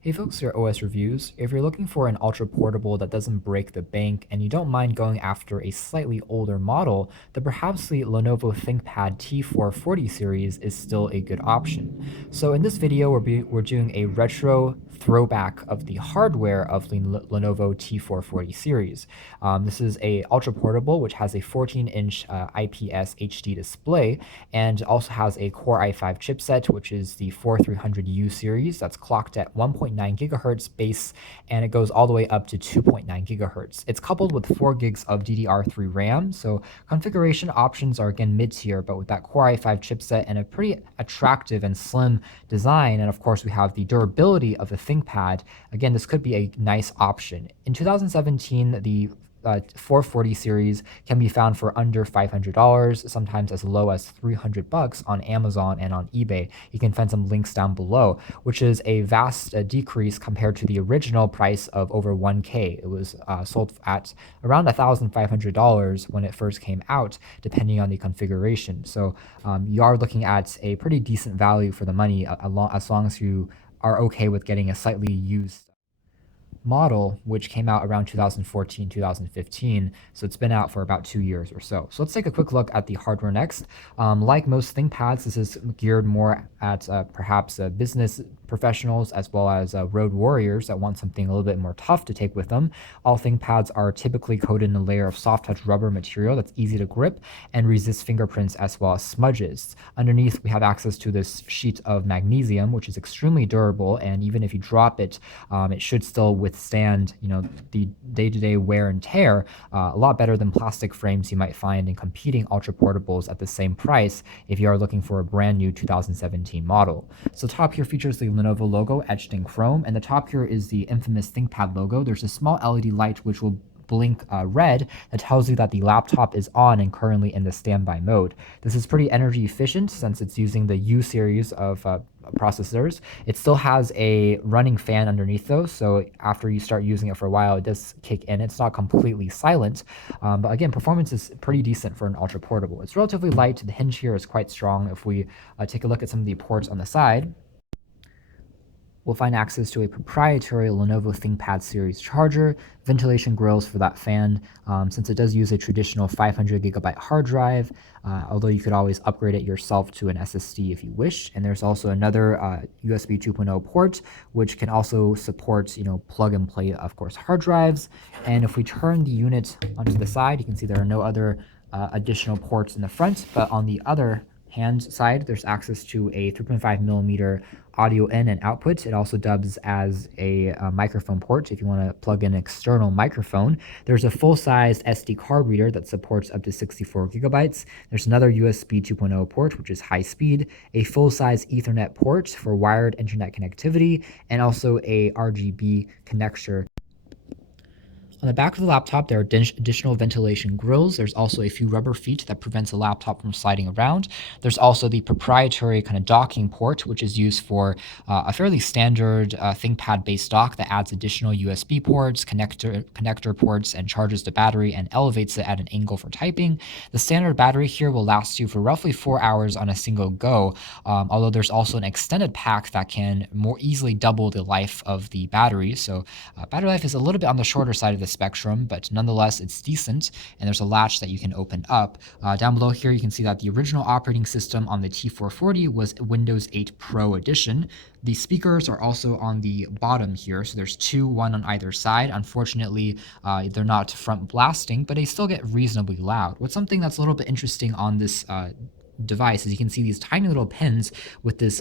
Hey folks, your OS Reviews. If you're looking for an ultra portable that doesn't break the bank and you don't mind going after a slightly older model, then perhaps the Lenovo Thinkpad T440 series is still a good option. So in this video, we're doing a retro throwback of the hardware of the Lenovo T440 series. This is a ultra portable which has a 14-inch IPS HD display and also has a Core i5 chipset, which is the 4300U series that's clocked at 1.9 gigahertz base, and it goes all the way up to 2.9 gigahertz. It's coupled with 4 gigs of DDR3 RAM, so configuration options are again mid-tier, but with that Core i5 chipset and a pretty attractive and slim design, and of course we have the durability of the ThinkPad, again, this could be a nice option. In 2017, the 440 series can be found for under $500, sometimes as low as $300 on Amazon and on eBay. You can find some links down below, which is a vast decrease compared to the original price of over 1K. It was sold at around $1,500 when it first came out, depending on the configuration. So you are looking at a pretty decent value for the money, as long as you are okay with getting a slightly used model, which came out around 2014, 2015. So it's been out for about 2 years or so. So let's take a quick look at the hardware next. Like most ThinkPads, this is geared more at perhaps business professionals as well as road warriors that want something a little bit more tough to take with them. All ThinkPads are typically coated in a layer of soft touch rubber material that's easy to grip and resist fingerprints as well as smudges. Underneath, we have access to this sheet of magnesium, which is extremely durable, and even if you drop it, it should still withstand, the day-to-day wear and tear a lot better than plastic frames you might find in competing ultra portables at the same price if you are looking for a brand new 2017 model. So top here features the Lenovo logo etched in chrome, and the top here is the infamous ThinkPad logo. There's a small LED light which will blink red that tells you that the laptop is on and currently in the standby mode. This is pretty energy efficient since it's using the U series of processors. It still has a running fan underneath though, so after you start using it for a while, it does kick in. It's not completely silent, but again, performance is pretty decent for an ultra portable. It's relatively light. The hinge here is quite strong. If we take a look at some of the ports on the side, we'll find access to a proprietary Lenovo ThinkPad series charger, ventilation grills for that fan, since it does use a traditional 500 gigabyte hard drive, although you could always upgrade it yourself to an SSD if you wish. And there's also another USB 2.0 port, which can also support, plug and play, of course, hard drives. And if we turn the unit onto the side, you can see there are no other additional ports in the front, but on the other hand side, there's access to a 3.5 millimeter audio in and output. It also dubs as a microphone port if you want to plug in an external microphone. There's a full-sized SD card reader that supports up to 64 gigabytes. There's another USB 2.0 port, which is high speed, a full-size Ethernet port for wired internet connectivity, and also a RGB connector. On the back of the laptop, there are additional ventilation grills. There's also a few rubber feet that prevents the laptop from sliding around. There's also the proprietary kind of docking port, which is used for a fairly standard ThinkPad-based dock that adds additional USB ports, connector ports, and charges the battery and elevates it at an angle for typing. The standard battery here will last you for roughly 4 hours on a single go, although there's also an extended pack that can more easily double the life of the battery. So battery life is a little bit on the shorter side of the spectrum, but nonetheless it's decent, and there's a latch that you can open up. Down below here you can see that the original operating system on the T440 was Windows 8 Pro Edition. The speakers are also on the bottom here, so there's one on either side. Unfortunately, they're not front blasting, but they still get reasonably loud. What's something that's a little bit interesting on this device is you can see these tiny little pins with this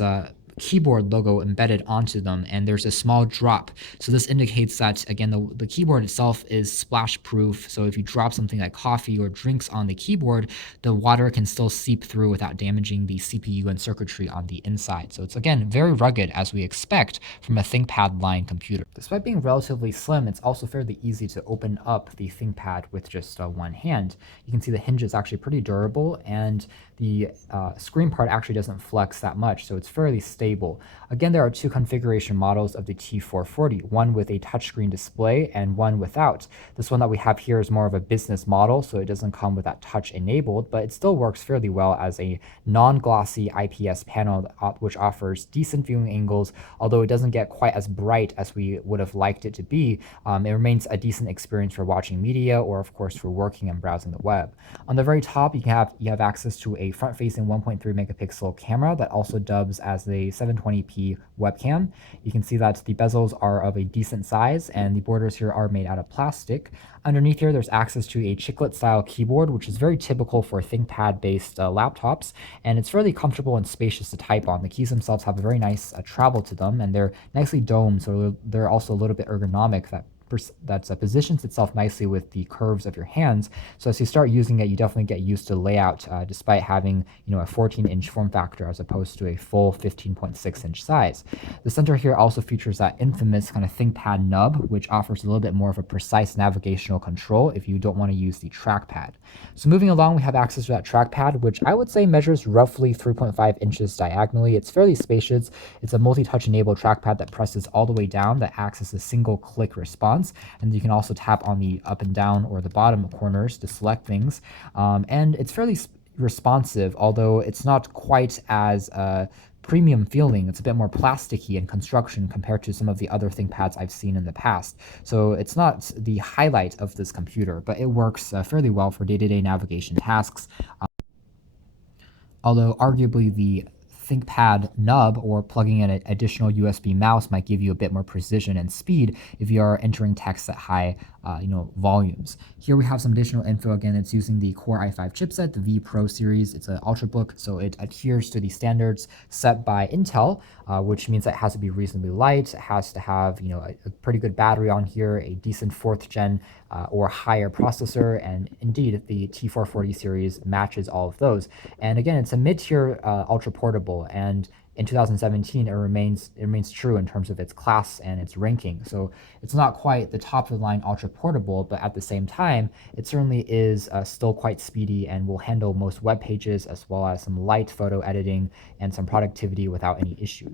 keyboard logo embedded onto them, and there's a small drop. So this indicates that, again, the keyboard itself is splash proof. So if you drop something like coffee or drinks on the keyboard, the water can still seep through without damaging the CPU and circuitry on the inside. So it's, again, very rugged as we expect from a ThinkPad line computer. Despite being relatively slim, it's also fairly easy to open up the ThinkPad with just one hand. You can see the hinge is actually pretty durable, and the screen part actually doesn't flex that much, so it's fairly stable. Again, there are two configuration models of the T440, one with a touchscreen display and one without. This one that we have here is more of a business model, so it doesn't come with that touch enabled, but it still works fairly well as a non-glossy IPS panel, which offers decent viewing angles, although it doesn't get quite as bright as we would have liked it to be. It remains a decent experience for watching media or, of course, for working and browsing the web. On the very top, you have access to a front-facing 1.3 megapixel camera that also dubs as a 720p webcam. You can see that the bezels are of a decent size and the borders here are made out of plastic. Underneath here, there's access to a chiclet-style keyboard, which is very typical for ThinkPad-based laptops, and it's fairly comfortable and spacious to type on. The keys themselves have a very nice travel to them, and they're nicely domed, so they're also a little bit ergonomic that positions itself nicely with the curves of your hands. So as you start using it, you definitely get used to layout, despite having a 14-inch form factor as opposed to a full 15.6-inch size. The center here also features that infamous kind of ThinkPad nub, which offers a little bit more of a precise navigational control if you don't want to use the trackpad. So moving along, we have access to that trackpad, which I would say measures roughly 3.5 inches diagonally. It's fairly spacious. It's a multi-touch enabled trackpad that presses all the way down that acts as a single click response. And you can also tap on the up and down or the bottom corners to select things. And it's fairly responsive, although it's not quite as premium feeling. It's a bit more plasticky in construction compared to some of the other ThinkPads I've seen in the past. So it's not the highlight of this computer, but it works fairly well for day-to-day navigation tasks. Although arguably the ThinkPad nub or plugging in an additional USB mouse might give you a bit more precision and speed if you are entering text at high volumes. Here we have some additional info. Again, it's using the Core i5 chipset, the V Pro series. It's an Ultrabook, so it adheres to the standards set by Intel, which means that it has to be reasonably light. It has to have a pretty good battery on here, a decent 4th gen or higher processor, and indeed the T440 series matches all of those. And again, it's a mid-tier ultra portable, and in 2017 it remains true in terms of its class and its ranking. So it's not quite the top of the line ultra portable, but at the same time it certainly is still quite speedy and will handle most web pages as well as some light photo editing and some productivity without any issue.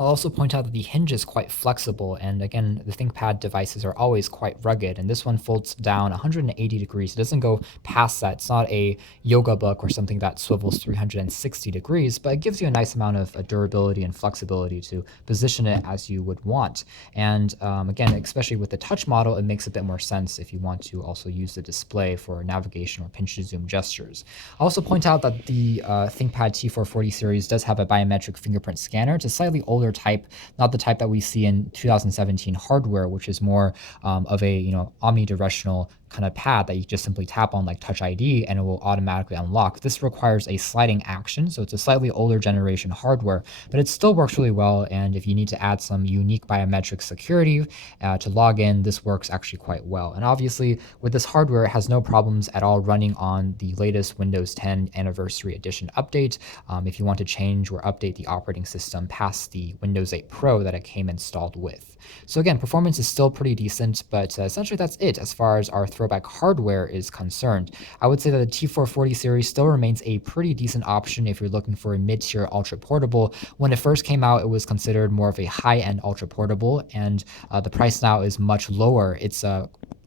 I'll also point out that the hinge is quite flexible, and again, the ThinkPad devices are always quite rugged, and this one folds down 180 degrees. It doesn't go past that. It's not a yoga book or something that swivels 360 degrees, but it gives you a nice amount of durability and flexibility to position it as you would want. And again, especially with the touch model, it makes a bit more sense if you want to also use the display for navigation or pinch to zoom gestures. I'll also point out that the ThinkPad T440 series does have a biometric fingerprint scanner. It's a slightly older type, not the type that we see in 2017 hardware, which is more of a omnidirectional kind of pad that you just simply tap on like Touch ID and it will automatically unlock. This requires a sliding action, so it's a slightly older generation hardware, but it still works really well. And if you need to add some unique biometric security to log in, this works actually quite well. And obviously with this hardware, it has no problems at all running on the latest Windows 10 Anniversary Edition update. If you want to change or update the operating system past the Windows 8 Pro that it came installed with. So again, performance is still pretty decent, but essentially that's it as far as our Throwback hardware is concerned. I would say that the T440 series still remains a pretty decent option if you're looking for a mid-tier ultra portable. When it first came out, it was considered more of a high-end ultra portable, and the price now is much lower. It's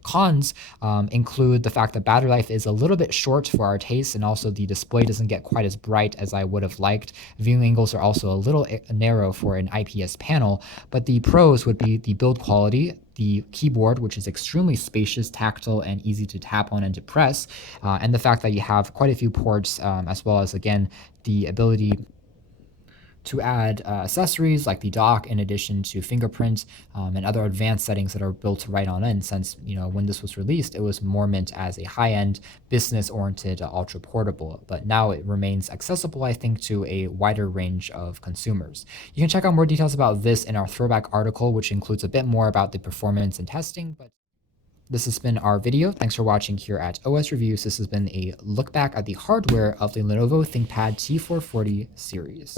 cons include the fact that battery life is a little bit short for our taste, and also the display doesn't get quite as bright as I would have liked. Viewing angles are also a little narrow for an IPS panel, but the pros would be the build quality, the keyboard, which is extremely spacious, tactile, and easy to tap on and to press, and the fact that you have quite a few ports, as well as, again, the ability to add accessories like the dock in addition to fingerprint and other advanced settings that are built right on in, since when this was released, it was more meant as a high-end business-oriented ultra portable, but now it remains accessible, I think, to a wider range of consumers. You can check out more details about this in our Throwback article, which includes a bit more about the performance and testing. But this has been our video. Thanks for watching here at OS Reviews. This has been a look back at the hardware of the Lenovo Thinkpad T440 series.